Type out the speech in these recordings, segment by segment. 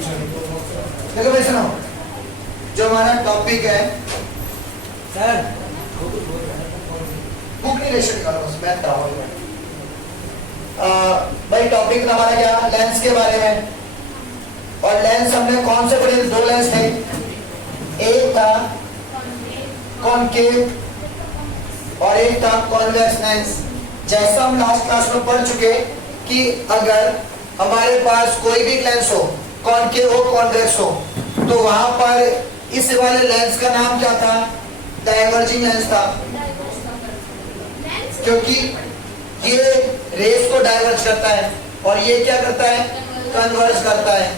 देखो भाई सुनो, जो हमारा टॉपिक है सर बुक नहीं ले सकता बस मैं भाई टॉपिक हमारा क्या, लेंस के बारे में। और लेंस हमने कौन से पढ़े? दो लेंस थे, एक था कॉनकेव और एक था कॉन्वेक्स लेंस। जैसा हम लास्ट क्लास में पढ़ चुके कि अगर हमारे पास कोई भी लेंस हो, कॉनकेव हो कॉन्वेक्स हो, तो वहां पर इस वाले लेंस का नाम क्या था? डाइवर्जिंग लेंस था, क्योंकि ये रेस को डाइवर्ज करता है और ये क्या करता है? कन्वर्ज करता है।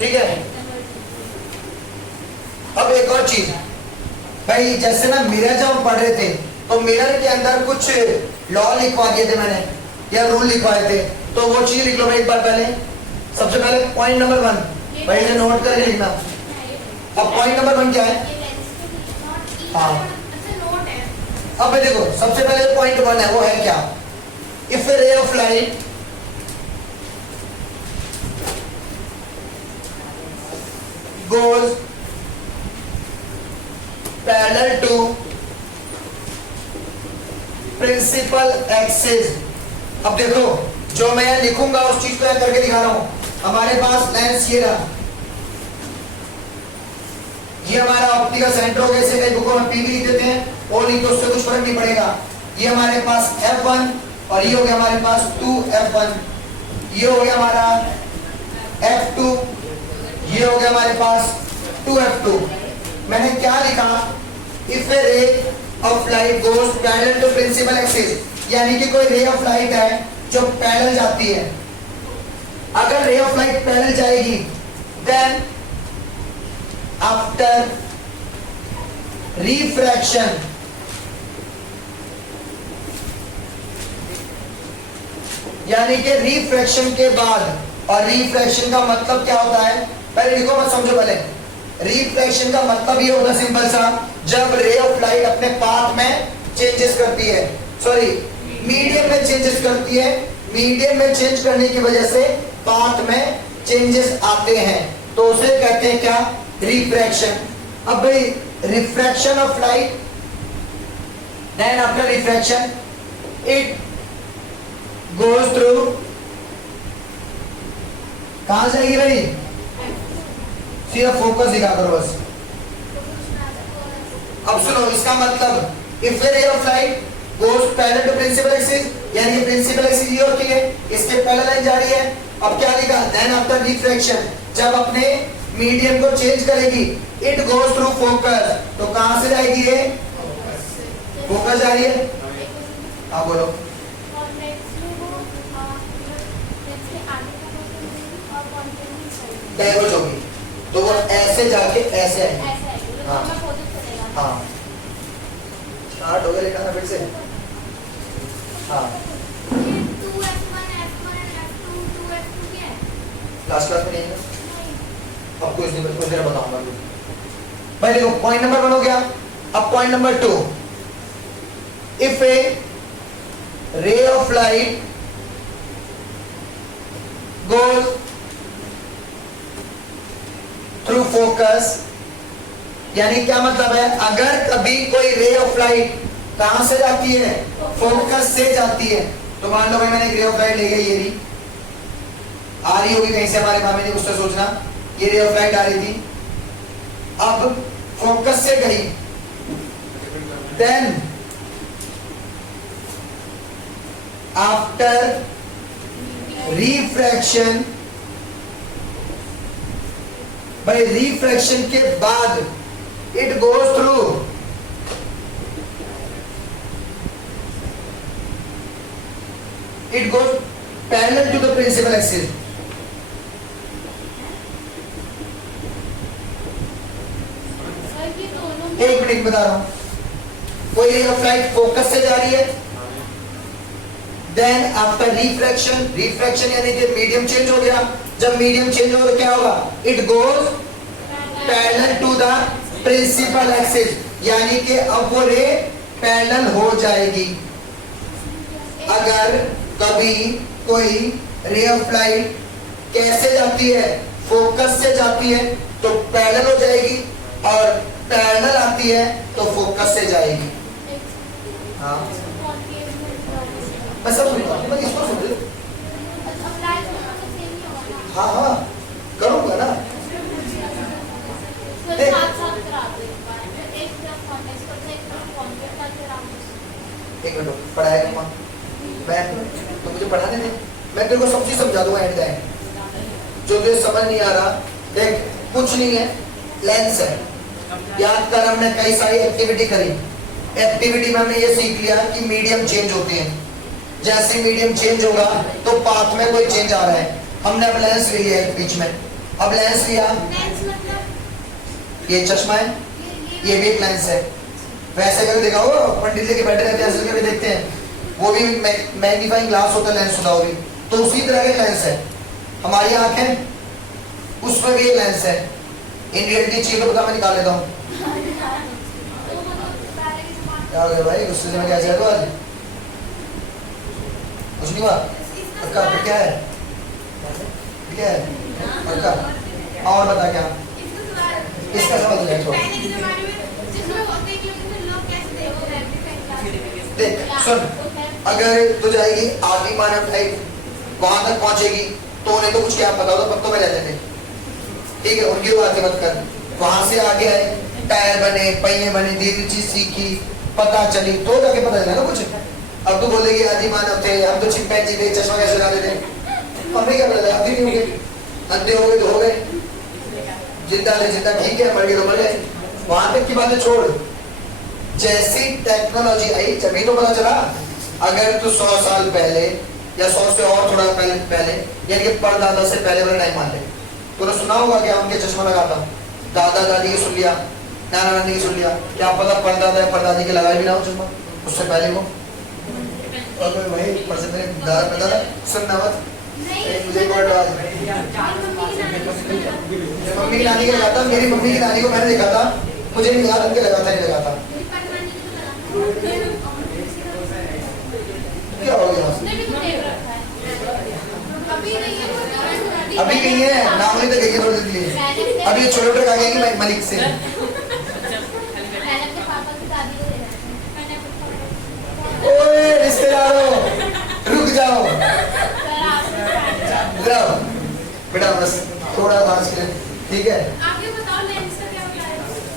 ठीक है। अब एक और चीज भाई, जैसे ना मिरर जब हम पढ़ रहे थे तो मिरर के अंदर कुछ लॉ लिखवा दिए थे मैंने या रूल लिखवाए थे, तो वो चीज लिख लो भाई एक बार पहले। सबसे पहले पॉइंट नंबर 1 भाई इसे नोट करके लिखना। अब पॉइंट नंबर 1 क्या है? हाँ अब देखो, सबसे पहले पॉइंट 1 है, वो है क्या? If a ray of light goes parallel to principal axis। अब देखो, जो मैं यहाँ लिखूंगा उस चीज को यहाँ करके दिखा रहा हूं। हमारे पास लेंस ये रहा, ये हमारा ऑप्टिकल सेंटर हो गया। इसे कई बुकों में पी भी लिख देते हैं, वो नहीं तो उससे कुछ फर्क नहीं पड़ेगा। ये हमारे पास F1 और ये हो गया हमारे पास 2F1, ये हो गया हमारा F2, ये हो गया हमारे पास 2F2। मैंने क्या लिखा? If a ray of light goes parallel to principal axis, यानी कि कोई रे ऑफ लाइट है जो पैरेलल जाती है। अगर रे ऑफ लाइट पैरेलल जाएगी, देन आफ्टर रिफ्रैक्शन यानी कि रिफ्रैक्शन के बाद, और रिफ्रैक्शन का मतलब क्या होता है? पहले लिखो मत, समझो पहले। रिफ्रैक्शन का मतलब ये होता है सिंपल सा, जब रे ऑफ लाइट अपने पाथ में चेंजेस करती है, सॉरी मीडियम में चेंजेस करती है, मीडियम में चेंज करने की वजह से पाथ में चेंजेस आते हैं, तो उसे कहते हैं क्या? रिफ्रैक्शन। अब भाई refraction of light, then after refraction it goes through, कहां जाएगी भाई? सीधा फोकस दिखा करो बस। अब सुनो, इसका मतलब if a ray of light goes parallel to principal axis, यानी कि प्रिंसिपल एक्सिस ये होती है, इसके पैरेलल लाइन जा रही है। अब क्या लिखा? देन आफ्टर रिफ्रैक्शन, जब अपने मीडियम को चेंज करेगी, इट गोज थ्रू फोकस, तो कहां से जाएगी? ये फोकस जा रही है। हाँ बोलो। डाइवर्ज होगी, तो वो ऐसे जाके ऐसे आएगी। हाँ हाँ स्टार्ट हो गया लिखना फिर से। हाँ लास्ट क्लास में नहीं है, अब कुछ देर बताऊंगा भाई। देखो पॉइंट नंबर 1 हो गया। अब point number 2, if a ray of light goes through focus, यानी क्या मतलब है? अगर कभी कोई रे ऑफ लाइट कहां से जाती है? फोकस से जाती है। तो मान लो भाई मैंने रे ऑफ लाइट ले गई, ये रही, आ रही होगी कहीं से, हमारे मामे ने उससे सोचना ये रे ऑफ लाइट आ रही थी, अब फोकस से गई, देन आफ्टर रिफ्रैक्शन, भाई रिफ्रैक्शन के बाद it goes through, it goes parallel to the principal axis. एक मिनट बता रहा हूं, कोई रे ऑफ लाइट फोकस से जा रही है, देन आफ्टर रिफ्रैक्शन, रिफ्रैक्शन यानी कि मीडियम चेंज हो गया, जब मीडियम चेंज हो तो क्या होगा? It goes parallel to the principal axis, यानी कि अब वो रे पैरेलल हो जाएगी। अगर कभी कोई रे ऑफ लाइट कैसे जाती है? फोकस से जाती है तो पैरेलल हो जाएगी, और पैरेलल आती है तो फोकस से जाएगी। हाँ मैं सब सुनता हूँ, मैं इसको सुन रही हूँ। हाँ हाँ करूँगा ना। एक मिनट पढ़ाया कौन? मैं तो मुझे पढ़ाने दे, मैं तेरे को सब चीज समझा दूंगा एंड टाइम। जो तुझे समझ नहीं आ रहा, देख कुछ नहीं है, लेंस है। याद कर हमने कई सारी एक्टिविटी करी, एक्टिविटी में हमने ये सीख लिया कि मीडियम चेंज होते हैं। जैसे मीडियम चेंज होगा तो पाथ में कोई चेंज आ रहा है। हमने अब लेंस ले लिया बीच में, अब लेंस लिया, ये चश्मा है, ये भी एक लेंस है। वैसे करके देखा हो पंडित जी के बैठे रहते हैं, ऐसे करके देखते हैं, वो भी मैग्नीफाइंग ग्लास होता है, लेंस होता है वो भी, तो उसी तरह के लेंस है। हमारी आंखें, उसमें भी एक लेंस है। इन रियलिटी चीज को बता, मैं निकाल लेता हूँ। क्या हो गया भाई, गुस्से में क्या चाहिए? तो आज कुछ नहीं हुआ पक्का? फिर क्या है? क्या है पक्का? और बता क्या इसका सवाल है? छोड़ देख सुन, अगर तू जाएगी आदि मानव टाइप वहां तक पहुंचेगी तो उन्हें तो कुछ क्या पता होता, पत्तों में रहते थे, ठीक है, उनकी बातें मत कर। वहां से आगे आए, टायर बने, पहिए बने, धीरे चीज सीखी, पता चली तो जाके पता चला ना कुछ। अब तो बोलेगी आदि मानव थे, हम तो चिंपैंजी थे, चश्मा कैसे लगाते थे, हमें क्या पता? अभी नहीं हो गए, अंधे हो गए तो हो गए, जिंदा थे जिंदा ठीक है, मर गए तो मर गए। वहां तक की बातें छोड़, जैसी टेक्नोलॉजी आई तभी तो पता चला। अगर तू 100 साल पहले या 100 से और थोड़ा पहले यानी कि परदादा से पहले वाले टाइम मान ले, तूने सुना होगा क्या उनके चश्मा लगाता? दादा दादी की सुन लिया, नाना नानी की सुन लिया, क्या पता परदादा या परदादी के लगाए भी ना हो चश्मा उससे पहले वो। और वही दादा परदादा सुनना मत, मुझे मम्मी की नानी के लगाता, मेरी मम्मी की नानी को मैंने देखा था, मुझे नहीं याद उनके लगाता नहीं लगाता। क्या हो गया? अभी कहीं है नाम नहीं तो गई थोड़ी देर के लिए। अभी ये छोटे ट्रक आ गए मलिक से। ओए रिश्तेदारों रुक जाओ, बेटा बस थोड़ा सांस ले, ठीक है? आगे बताओ लेंस का क्या होता है?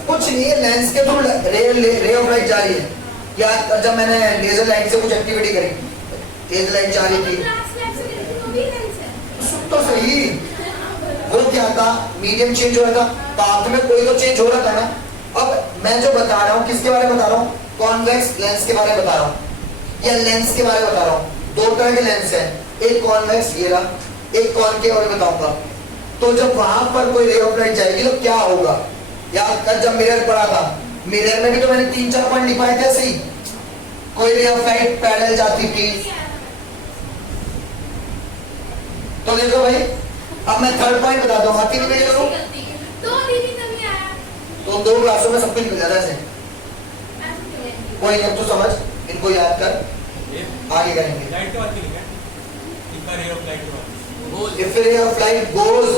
कुछ नहीं है, लेंस के थ्रू रे ऑफ लाइट जा रही है। या जब मैंने लेजर लाइट से कुछ एक्टिविटी करी, लेजर लाइट जा रही थी, सुन तो सही, वो क्या था, मीडियम चेंज हो रहा था, पाथ में कोई तो चेंज हो रहा था ना। अब मैं जो बता रहा हूँ किसके बारे में बता रहा हूँ? कॉन्वेक्स लेंस के बारे में बता रहा हूँ या लेंस के बारे में बता रहा हूँ। दो तरह के लेंस है, एक कॉन्वेक्स ये रहा, एक कॉनकेव और बताऊंगा। तो जब वहां पर कोई रे ऑफ लाइट जाएगी तो क्या होगा? याद कर जब मिरर पड़ा था, मिरर में भी तो मैंने 3-4 पॉइंट लिखाए थे ऐसे ही। कोई रे ऑफ लाइट पैरेलल जाती थी, तो देखो भाई अब मैं थर्ड पॉइंट बताता हूँ, आती नहीं करूँ तो 2 क्लासों में सब कुछ मिल जाता है। कोई नहीं, तो समझ, इनको याद कर, आगे करेंगे। If a ray of light goes,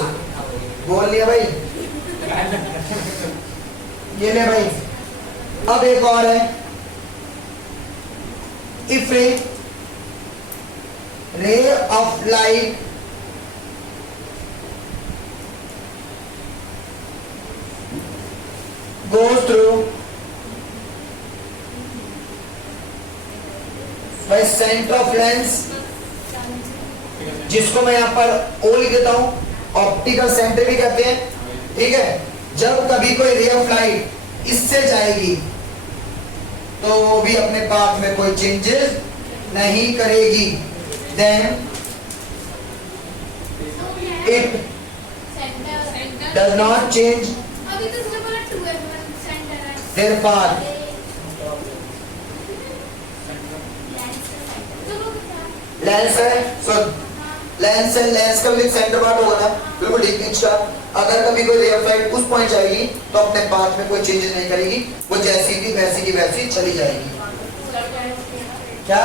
बोल लिया भाई, ये ले भाई। अब एक और है, if a ray of light goes through by center of lens, जिसको मैं यहां पर ओ लिख देता हूं, ऑप्टिकल सेंटर भी कहते हैं, ठीक है। जब कभी कोई रे ऑफ लाइट इससे जाएगी तो वो भी अपने पाथ में कोई चेंजेस नहीं करेगी, then it does not change their path. Lens है, सुन, लेंस है, लेंस का भी सेंटर पार्ट होगा ना, बिल्कुल ठीक नीचे। अगर कभी कोई रे ऑफ लाइट उस पॉइंट जाएगी तो अपने पाथ में कोई चेंजेस नहीं करेगी, वो जैसी थी वैसी की वैसी चली जाएगी। क्या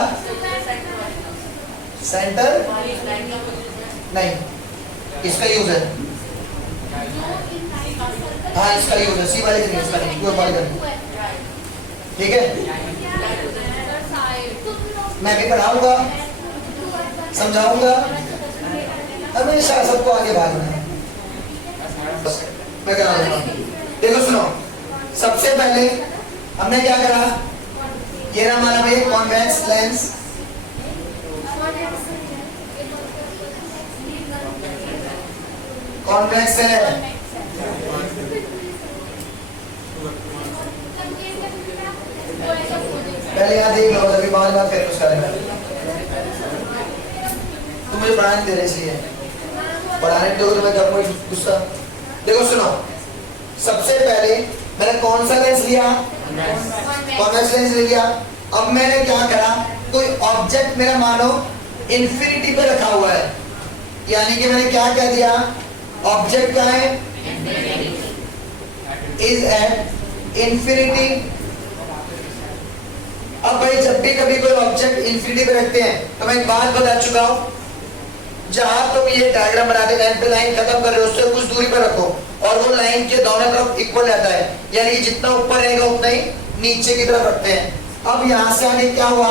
सेंटर? नहीं, इसका यूज है, हाँ इसका यूज है, सी वाले का नहीं, इसका नहीं, कोई बात नहीं, ठीक है। मैं भी पढ़ाऊंगा, समझाऊंगा, हमेशा सबको आगे भागना है, मैं करा दूंगा। देखो सुनो, सबसे पहले हमने क्या करा, ये रहा हमारा भाई कॉन्वेक्स लेंस, कॉन्वेक्स है, पहले यहाँ देख लो, अभी बाद में फिर उसका लेना। तुम मुझे पढ़ाने दे रहे इसलिए, पढ़ाने दो तो मैं करूँगा गुस्सा। देखो सुनो, सबसे पहले मैंने कौन सा लेंस लिया, कॉन्वेक्स लेंस ले लिया। अब मैंने क्या करा, कोई ऑब्जेक्ट मेरा मानो इंफिनिटी पे रखा हुआ है, यानी कि मैंने क्या कह दिया, ऑब्जेक्ट क्या है, इज एट इंफिनिटी। अब भाई जब भी कभी कोई ऑब्जेक्ट इंफिनिटी पे रखते हैं तो मैं एक बात बता चुका हूं, जहां तुम ये डायग्राम बनाते लाइन पे लाइन खत्म कर रहे हो उससे कुछ दूरी पर रखो और वो लाइन के दोनों तरफ इक्वल रहता है, यानी कि जितना ऊपर रहेगा उतना ही नीचे की तरफ रखते हैं। अब यहां से आगे क्या हुआ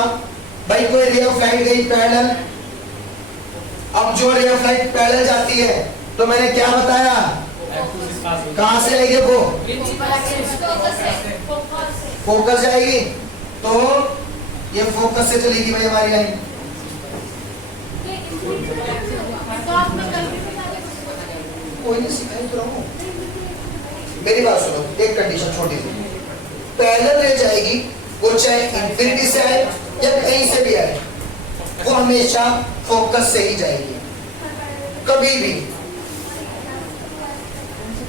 भाई, कोई रे ऑफ लाइट गई पैरेलल, अब जो रे ऑफ लाइट पैरेलल जाती है तो मैंने क्या बताया, कहां से आएगी वो, फोकस जाएगी, तो ये फोकस से चलेगी भाई हमारी लाइन। कोई नहीं सिखाई तो रहा हूं, मेरी बात सुनो, एक कंडीशन छोटी सी, पैरेलल रह जाएगी, वो चाहे इंफिनिटी से आए या कहीं से भी आए, वो हमेशा फोकस से ही जाएगी, कभी भी।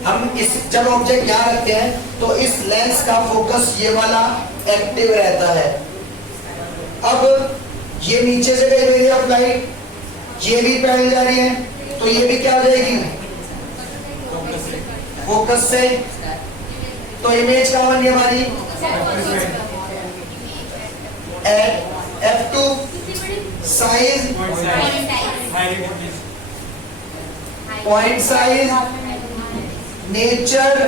हम इस जब ऑब्जेक्ट यहाँ रखते हैं तो इस लेंस का फोकस ये वाला एक्टिव रहता है। अब ये नीचे से गई रे ऑफ लाइट, ये भी पैरेलल जा रही है, तो ये भी क्या हो जाएगी, फोकस से। तो इमेज कहाँ बन गई हमारी, F2 size, point size, nature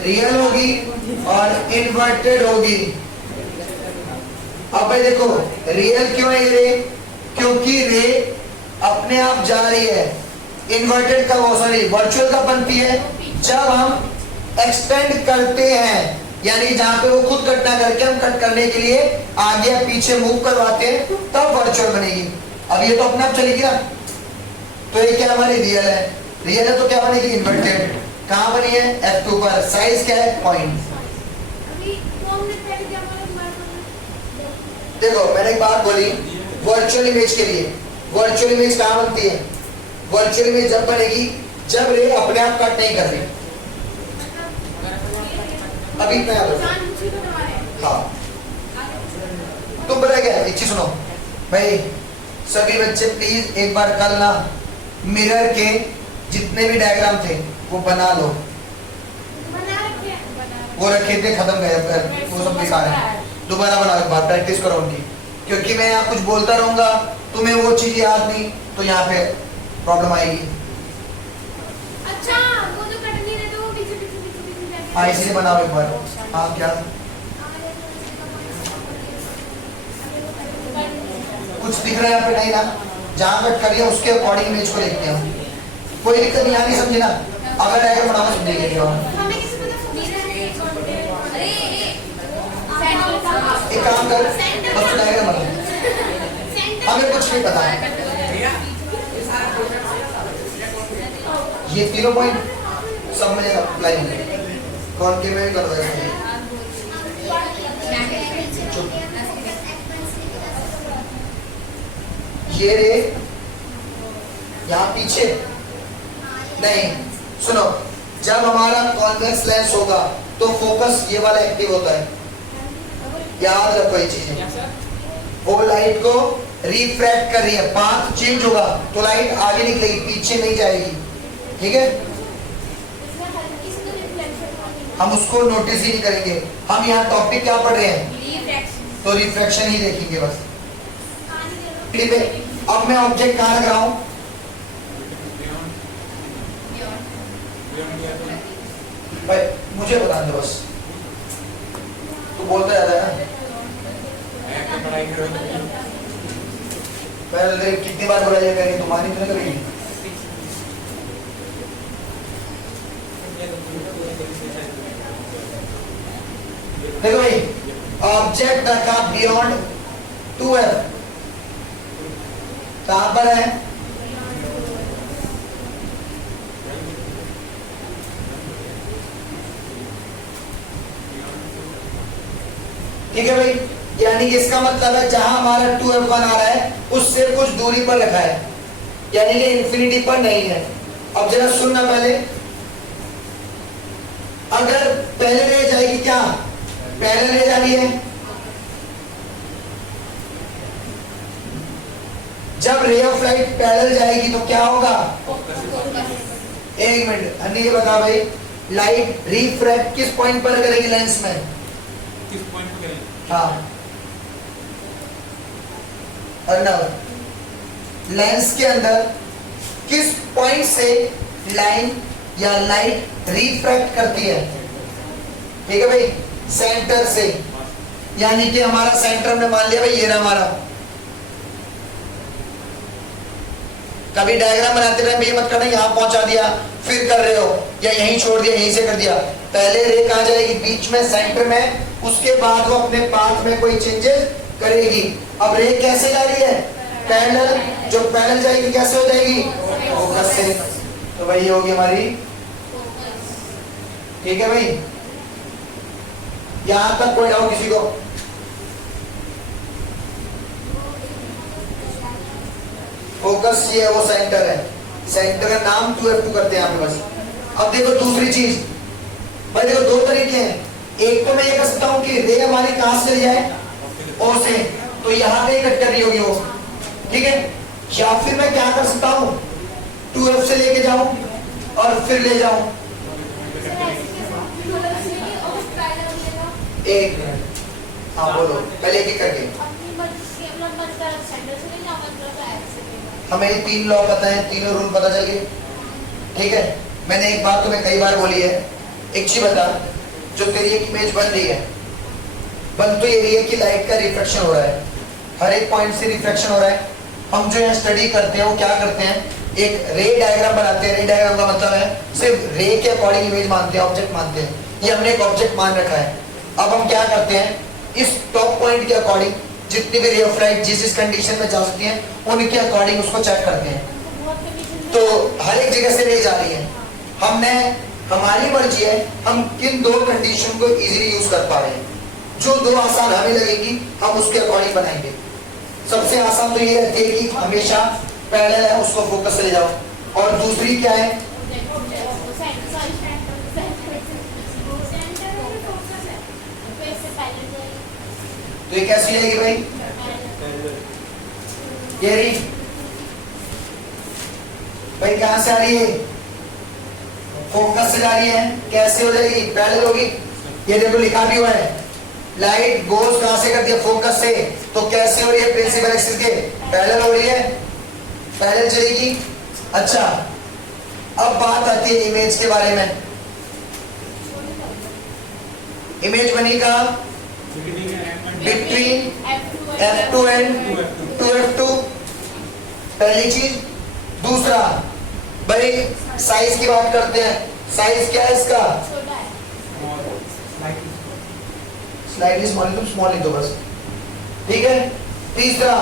real होगी और इन्वर्टेड होगी। अब भाई देखो, रियल क्यों है ये रे, क्योंकि रे अपने आप जा रही है, इन्वर्टेड का वो सॉरी वर्चुअल का बनती है जब हम एक्सटेंड करते हैं, यानी जहां पे वो खुद कट ना करके हम कट करने के लिए आगे या पीछे मूव करवाते हैं तब वर्चुअल बनेगी। अब ये तो अपने आप चलेगी ना, तो ये क्या हमारी रियल है, रियल है तो क्या बनेगी, इन्वर्टेड। कहां बनी है, F2 पर, साइज क्या है, पॉइंट। देखो मैंने एक बात बोली, वर्चुअल इमेज के लिए, वर्चुअल इमेज कहां बनती है, वर्चुअल इमेज जब बनेगी जब रे अपने आप कट नहीं कर रही। अभी इतना याद रखो, हाँ तुम पता क्या, एक चीज सुनो भाई, सभी बच्चे प्लीज एक बार कल ना मिरर के जितने भी डायग्राम थे वो बना लो, वो रखे थे खत्म गए, वो सब बेकार है, दोबारा बनाओ, एक बार प्रैक्टिस करो उनकी, क्योंकि मैं यहाँ कुछ बोलता रहूंगा तुम्हें वो चीज याद नहीं तो यहाँ पे प्रॉब्लम आएगी। अच्छा, वो जो कट नहीं रहते वो पीछे पीछे पीछे पीछे। हाँ इसीलिए बनाओ एक बार। हाँ क्या कुछ दिख रहा है यहाँ पे, नहीं ना, जहाँ कट करिए उसके अकॉर्डिंग इमेज को देखते हैं, कोई दिक्कत नहीं, आनी समझे ना, अगर डायग्राम बनाना समझेंगे। हमें किसी को तो नहीं रहे, एक काम कर, बस डायग्राम बना, हमें कुछ नहीं पता है, ये तीनों पॉइंट सब में अप्लाई होंगे, कौन के में कर रहे हैं, ये रे यहाँ पीछे नहीं, सुनो, जब हमारा कॉन्वेक्स लेंस होगा तो फोकस ये वाला एक्टिव होता है, याद रखो ये चीजें, वो लाइट को रिफ्रैक्ट कर रही है, पाथ चेंज होगा तो लाइट आगे निकलेगी, पीछे नहीं जाएगी, ठीक है, हम उसको नोटिस ही नहीं करेंगे। हम यहाँ टॉपिक क्या पढ़ रहे हैं, तो रिफ्रैक्शन ही देखेंगे बस। अब मैं ऑब्जेक्ट कहां लग रहा हूं? भाई मुझे बता दो बस, तू बोलता ज्यादा है ना। पहले कितनी बार बुराई करेंगे, तुम्हारी तो नहीं करेगी। देखो भाई, ऑब्जेक्ट रखा बियॉन्ड 2f, कहां पर है? ठीक है भाई, यानी कि इसका मतलब है जहां हमारा 2f1 आ रहा है उससे कुछ दूरी पर रखा है, यानी कि इंफिनिटी पर नहीं है। अब जरा सुनना पहले, अगर पहले रह जाएगी, क्या पहले रह जा रही है? जब रे ऑफ लाइट पैरेलल जाएगी तो क्या होगा? एक मिनट अन्य ये बता भाई, लाइट रिफ्रैक्ट किस पॉइंट पर करेगी लेंस में? किस पॉइंट पे करेंगे? हाँ, लेंस के अंदर किस पॉइंट से लाइन या लाइट रिफ्रैक्ट करती है? ठीक है भाई, सेंटर से, यानी कि हमारा सेंटर में मान लिया भाई ये रहा हमारा। कभी डायग्राम बनाते टाइम ये मत करना यहां पहुंचा दिया फिर कर रहे हो, या यहीं छोड़ दिया यहीं से कर दिया। पहले रे कहां जाएगी? बीच में, सेंटर में, उसके बाद वो अपने पाथ में कोई चेंजेस करेगी। अब रे कैसे जा रही है? पैरेलल, जो पैरेलल जाएगी कैसे हो जाएगी? फोकस से। तो वही होगी हमारी, ठीक है भाई, यहां तक कोई डाउट किसी को? फोकस ये है, वो सेंटर है, सेंटर का नाम 2f2 करते हैं यहाँ पे बस। अब देखो दूसरी चीज भाई, देखो दो तरीके हैं। एक तो मैं ये कर सकता हूँ कि रे हमारी कहां से चली जाए? ओ से, तो यहाँ पे कट कर रही होगी वो, ठीक है। या फिर मैं क्या कर सकता हूँ, 2f से लेके जाऊं और फिर ले जाऊं। एक मिनट, हाँ बोलो, पहले एक करके। हमें ये 3 लॉ पता है, तीनों रूल पता चल गए, ठीक है। मैंने एक बात तुम्हें कई बार बोली है, एक चीज बता, जो तेरी एक इमेज बन रही है, बन तो ये रही है कि लाइट का रिफ्लेक्शन हो रहा है, हर एक पॉइंट से रिफ्लेक्शन हो रहा है। हम जो यहाँ स्टडी करते हैं वो क्या करते हैं, एक रे डायग्राम बनाते हैं। रे डायग्राम का मतलब है सिर्फ रे के अकॉर्डिंग इमेज मानते हैं, ऑब्जेक्ट मानते हैं। ये हमने एक ऑब्जेक्ट मान रखा है। अब हम क्या करते हैं, इस टॉप पॉइंट के अकॉर्डिंग जितनी भी रे ऑफ लाइट जिस कंडीशन में जा सकती है उनके अकॉर्डिंग उसको चेक करते हैं। तो हर एक जगह से रे जा रही है, हमने, हमारी मर्जी है हम किन 2 कंडीशन को इजीली यूज कर पा रहे हैं। जो 2 आसान हमें लगेगी हम उसके अकॉर्डिंग बनाएंगे। सबसे आसान तो ये रहती है कि हमेशा पैरेलल है उसको फोकस से ले जाओ, और दूसरी क्या है, तो ये कैसी रहेगी भाई? ये रही भाई, कहां से आ रही है? फोकस से जा रही है, कैसे हो जाएगी? पैरेलल होगी। ये देखो लिखा भी हुआ है, लाइट गोज कहां से कर दिया? फोकस से, तो कैसे हो रही है? प्रिंसिपल एक्सिस के पैरेलल हो रही है, पैरेलल चलेगी। अच्छा, अब बात आती है इमेज के बारे में। इमेज बनी कहां? बिटवीन f2 एंड 2f2, पहली चीज। दूसरा भाई साइज की बात करते हैं, साइज क्या है इसका? स्लाइडली स्मॉल, तुम स्मॉल लिख दो बस, ठीक है। तीसरा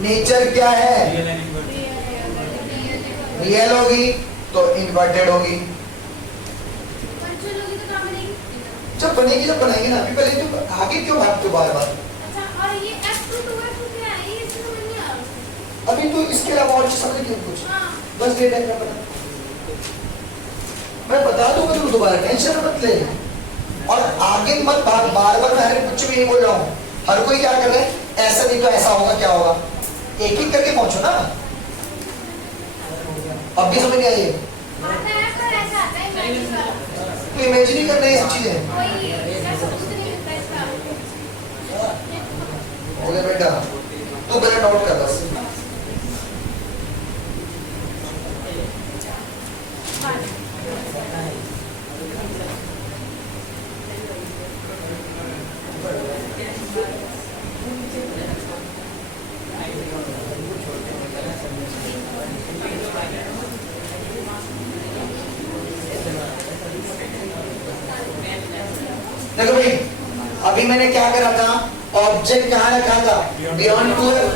नेचर क्या है? रियल होगी तो इन्वर्टेड होगी। जब बनेगी, जब बनाएंगे ना, अभी पहले तो आगे क्यों भागते हो बार बार? अच्छा, और ये f2 2f2 क्या है? ये समझ नहीं आ रहा। अभी तो इसके अलावा और समझ क्यों कुछ? हाँ। बस डेटा का पता, मैं बता दूंगा तुम दोबारा, टेंशन मत ले। और आगे मत भाग, बार बार मैं कुछ भी नहीं बोल रहा हूँ। हर कोई क्या कर रहा है, ऐसा नहीं तो ऐसा होगा, क्या होगा, एक एक करके पहुंचो ना। अब भी समझ नहीं आई? आता है पर ऐसा आता है इमेजिन वाला। तो इमेजिन ही करना है ये सब चीजें। कोई मैं समझ नहीं लगता इसका। हो गया बेटा, तू पहले नोट कर बस। देखो भाई, अभी मैंने क्या करा था, ऑब्जेक्ट कहाँ रखा था, बियॉन्ड 2f,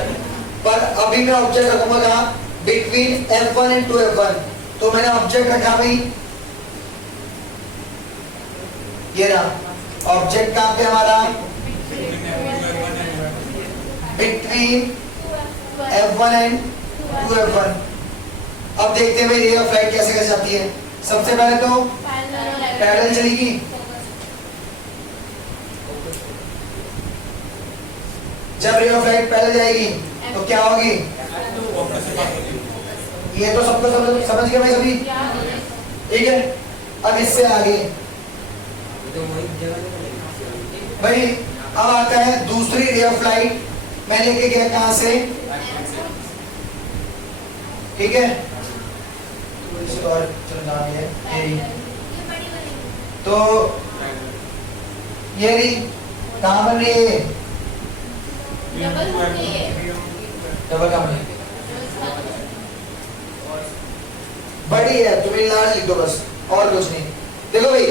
पर अभी मैं ऑब्जेक्ट रखूंगा कहाँ, बिटवीन f1 एंड 2f1। तो मैंने ऑब्जेक्ट रखा भाई, ये रहा ऑब्जेक्ट कहाँ पे हमारा, बिटवीन f1 एंड 2f1। अब देखते हैं भाई रे ऑफ लाइट कैसे कैसे जाती है। सबसे पहले तो पैरेलल चलेगी, जब रे ऑफ लाइट पैरेलल जाएगी तो क्या होगी, ये तो सबको समझ गए भाई सभी, ठीक है। अब इससे आगे भाई अब आता है दूसरी रे ऑफ लाइट, मैं लेके गया कहां से, ठीक है, और चलना है तो ये रही कहां बन रही है, डबल कहां बन, बड़ी है, तुम्हें लार्ज लिख दो बस और कुछ नहीं। देखो भाई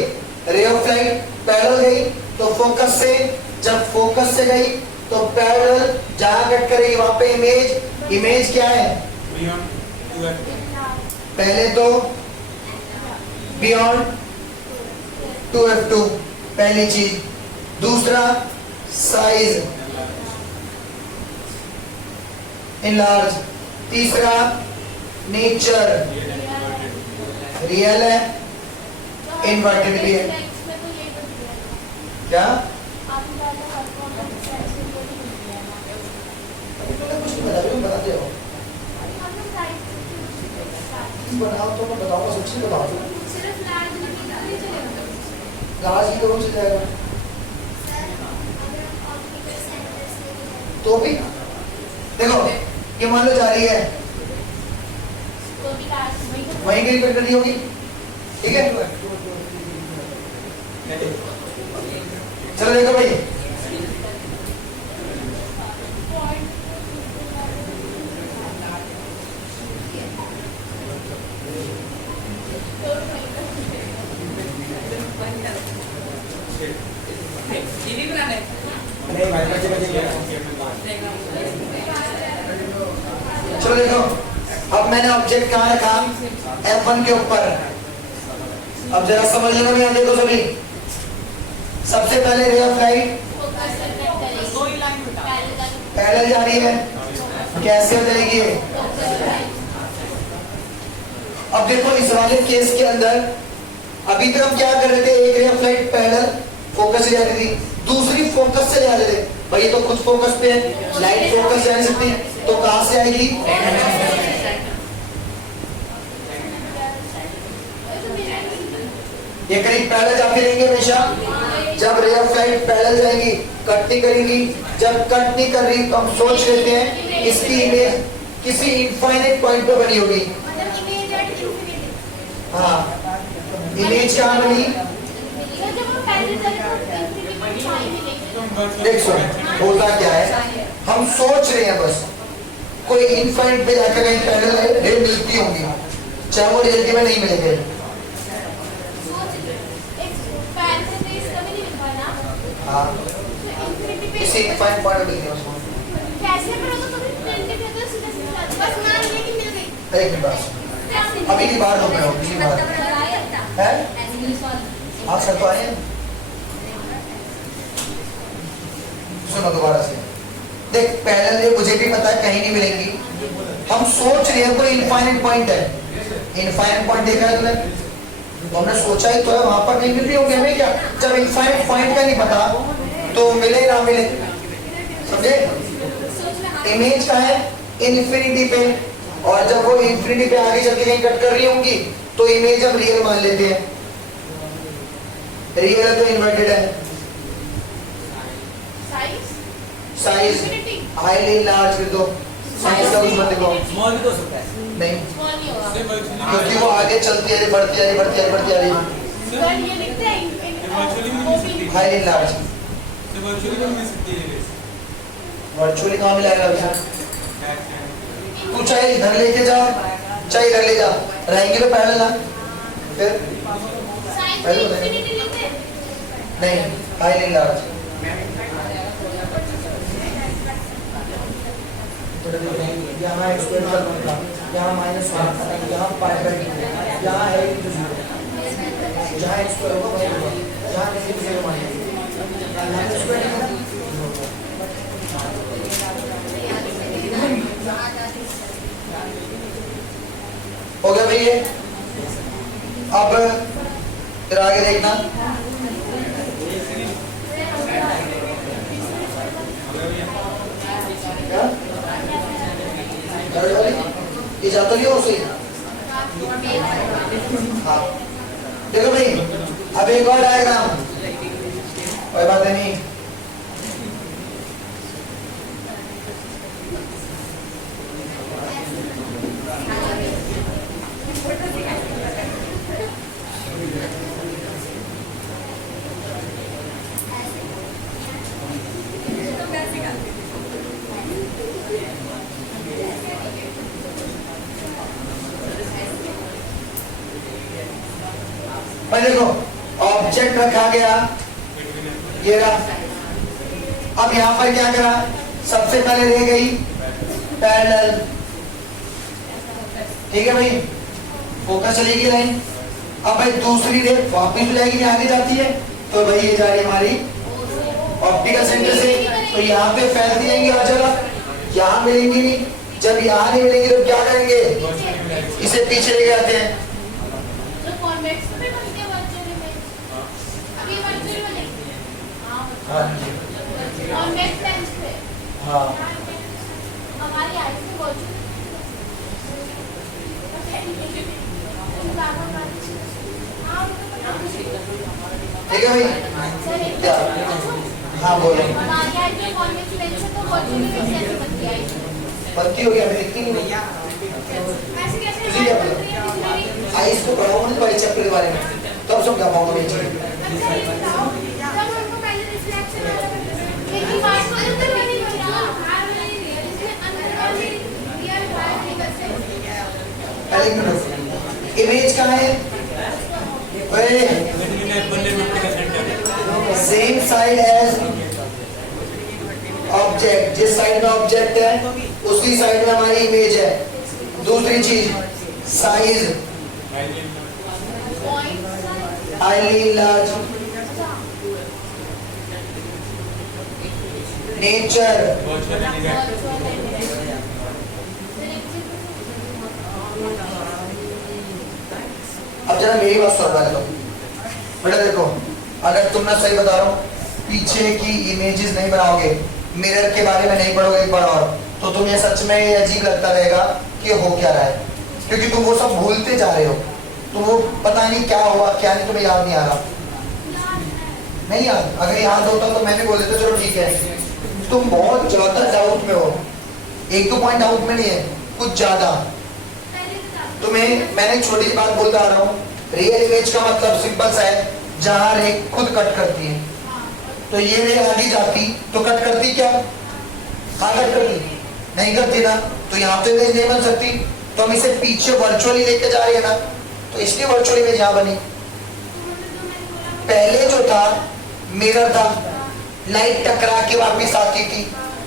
रे ऑफ लाइट पैरेलल गई तो फोकस से, जब फोकस से गई तो पैरेलल जहां कट करेगी वहां पे इमेज, इमेज क्या है, पहले तो बियॉन्ड 2f2 पहली चीज, दूसरा साइज इनलार्ज, तीसरा नेचर रियल है, इन्वर्टेड भी है, क्या कुछ बताते हो, बनाओ तो मैं बताऊंगा, सबसे बता दो लार्ज ही कौन सा जाएगा, तो भी देखो ये मान लो जा रही है वहीं कहीं कट करनी होगी, ठीक है। चलो देखो भाई चलो देखो अब मैंने ऑब्जेक्ट कहाँ रखा, F1 के ऊपर। अब जरा समझ लेना भैया, देखो सभी, सबसे पहले रे ऑफ लाइट पैरेलल जा रही है, कैसे हो जाएगी, अब देखो इस वाले केस के अंदर अभी तक हम क्या कर रहे थे, एक रे ऑफ लाइट पैरेलल फोकस से जा रही थी, दूसरी फोकस से जा रहे थे, भाई तो कुछ फोकस पे है, लाइट फोकस जा नहीं सकती, तो कहां से आएगी, ये करीब पैरेलल जाते रहेंगे हमेशा, जब रे ऑफ लाइट पैरेलल जाएगी कट नहीं करेंगी, जब कट नहीं कर रही तो हम सोच लेते हैं इसकी इमेज किसी इनफाइनाइट पॉइंट पे बनी होगी, हाँ इमेज कहाँ बनी, देखो होता क्या है, हम सोच रहे हैं बस कोई इनफाइनाइट पे जाकर कहीं पैरेलल रे मिलती होंगी, चाहे वो रियलिटी में नहीं मिलेंगे, हाँ किसी इनफाइनाइट पॉइंट पे मिलती है उसको, एक मिनट बस अभी की बात हो गया, पिछली बार है, हाँ सर तो आए, सुनो दोबारा से, देख पैरेलल रे मुझे भी पता है कहीं नहीं मिलेंगी, हम सोच रहे हैं कोई इनफाइनाइट पॉइंट है, इनफाइनाइट पॉइंट देखा है तुमने, तो हमने सोचा ही तो है वहां पर नहीं मिल रही होंगी हमें, क्या जब इनफाइनाइट पॉइंट का नहीं पता तो मिले ना मिले, समझे, इमेज का है इन्फिनिटी पे, और जब वो इन्फिनिटी पे आगे चल के कहीं कट कर रही होंगी तो इमेज हम रियल मान लेते हैं, रियल है तो इन्वर्टेड है, साइज हाईली लार्ज कर दो, साइज का कुछ मत देखो, स्मॉल भी हो सकता है, नहीं क्योंकि वो आगे चलती है, बढ़ती है, बढ़ती है, बढ़ती है, हाईली लार्ज, वर्चुअली कहाँ मिलाएगा अभी, तू चाहे इधर लेके जा, चाहे इधर ले जा, रहेंगे तो पैरेलल ना, फिर नहीं हाईली लार्ज। यहाँ x स्क्वायर का मतलब यहाँ माइनस 1 यहाँ पाई बाय 2 यहाँ है कि जहाँ x स्क्वायर होगा वही होगा, जहाँ नेगेटिव 0 मानेंगे यहाँ स्क्वायर है ना। हो गया भाई ये। अब फिर आगे देखना, क्या ये जाता नहीं हो उसे। हाँ देखो भाई, अब एक और डायग्राम, कोई बात नहीं। देखो ऑब्जेक्ट रखा गया, ये रहा। अब यहां पर क्या करा, सबसे पहले रह गई पैरेलल, ठीक है भाई, फोकस चलेगी लाइन। अब भाई दूसरी रे वापस जाएगी, आगे जाती है, तो भाई ये जा रही है हमारी ऑप्टिकल सेंटर से, तो यहाँ पे फैलती जाएंगी हर जगह, यहाँ मिलेंगी नहीं। जब यहाँ नहीं मिलेंगी तो क्या करेंगे, इसे पीछे लेके आते हैं। हाँ हमारी आई से ठीक है भाई, क्या हाँ बोलो। बनती होगी, अभी दिखती नहीं आई, इसको पढ़ाऊंगा ना भाई चैप्टर के बारे में, तब समझा पाऊंगा ये चीज। इमेज कहाँ है, सेम साइड एज ऑब्जेक्ट, जिस साइड में ऑब्जेक्ट है उसी साइड में हमारी इमेज है। दूसरी चीज साइज, हाईली लार्ज, नेचर, अब जरा मेरी बात सुन रहा है, बेटा देखो, अगर तुम मैं सही बता रहा हूँ, पीछे की इमेजेस नहीं बनाओगे, मिरर के बारे में नहीं पढ़ोगे एक बार और, तो तुम्हें सच में ये अजीब लगता रहेगा कि हो क्या रहा है, क्योंकि तुम वो सब भूलते जा रहे हो। तुम वो पता नहीं क्या हुआ क्या नहीं, तुम्हें याद नहीं आ रहा, नहीं याद। अगर याद होता तो मैंने बोल देता चलो ठीक है। तुम बहुत ज्यादा डाउट में हो, एक दो पॉइंट डाउट में नहीं है, कुछ ज्यादा। तुम्हें मैंने एक छोटी सी बात बोलता आ रहा हूँ, रियल इमेज का मतलब सिंपल सा है, जहां रे खुद कट करती है, तो ये रे आगे जाती तो कट करती क्या, हाँ कट करती, नहीं करती ना, तो यहाँ पे इमेज नहीं बन सकती। तो हम इसे पीछे वर्चुअली लेके जा रहे हैं ना, तो इसलिए वर्चुअल इमेज यहाँ बनी। पहले जो था मिरर था, लाइट टकरा के वापिस आती थी,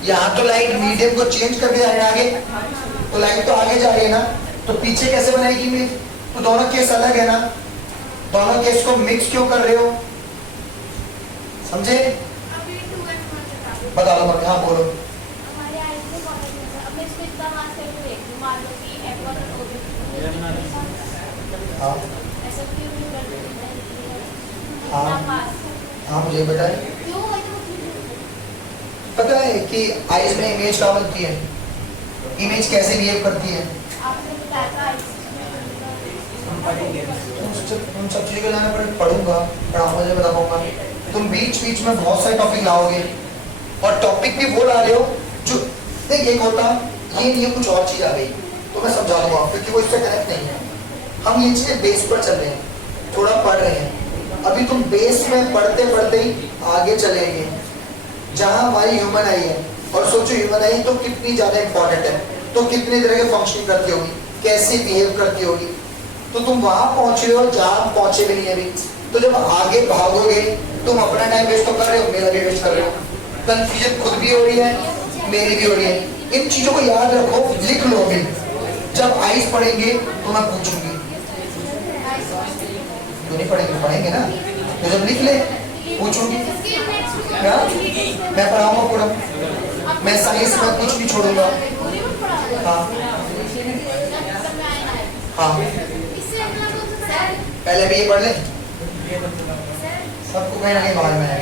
यहाँ तो लाइट मीडियम को चेंज करके जा रही है आगे, तो लाइट तो आगे जा रही है ना, तो पीछे कैसे बनाएगी इमेज। तो दोनों केस अलग है ना, दोनों केस को मिक्स क्यों कर रहे हो, समझे, बता दो मत, हाँ बोलो। हाँ हाँ हाँ मुझे बताए, पता है कि आइज में इमेज क्या बनती है, इमेज कैसे बिहेव करती है, तुम सब चीज़ों को जाने पर पढ़ूंगा, पढ़ाऊंगा जब बता पाऊंगा। तुम बीच बीच में बहुत सारे टॉपिक लाओगे, और टॉपिक भी वो ला रहे हो जो देख एक होता ये नहीं है, कुछ और चीज़ आ गई तो मैं समझा दूंगा, क्योंकि वो इससे कनेक्ट नहीं है। हम ये चीज़ें बेस पर चल रहे हैं, थोड़ा पढ़ रहे हैं, अभी तुम बेस में पढ़ते पढ़ते ही आगे चलेंगे जहाँ हमारी ह्यूमन आई है। और सोचो ह्यूमन आई तो कितनी ज़्यादा इंपॉर्टेंट है, तो कितने तरह के फंक्शनिंग करती होगी, कैसे बिहेव करती होगी, तो तुम वहां पहुंचे हो जहां पहुंचे भी नहीं अभी। तो जब आगे भागोगे तुम अपना टाइम वेस्ट तो कर रहे हो, मेरा भी वेस्ट कर रहे हो। कंफ्यूजन खुद भी हो रही है, मेरी भी हो रही है। इन चीजों को याद रखो, लिख लो अभी। जब आइस पढ़ेंगे तो मैं पूछूंगी, तो नहीं पढ़ेंगे, पढ़ेंगे ना, तो जब लिख ले पूछूंगी। क्या मैं पढ़ाऊंगा पूरा, मैं साइंस में कुछ नहीं छोड़ूंगा। हाँ हाँ, पहले भी ये पढ़ ले, सबको कहीं ना कहीं बाहर में है।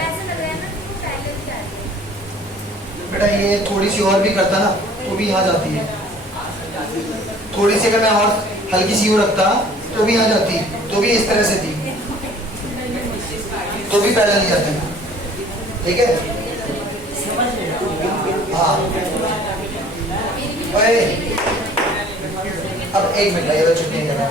बेटा ये थोड़ी सी और भी करता ना तो भी यहाँ जाती है, थोड़ी सी अगर मैं और हल्की सी यूँ रखता तो भी यहाँ जाती, तो भी इस तरह से थी, तो भी पैदल नहीं जाती। ठीक है, हाँ। ओए, अब एक मिनट, ये छुट्टी नहीं करना।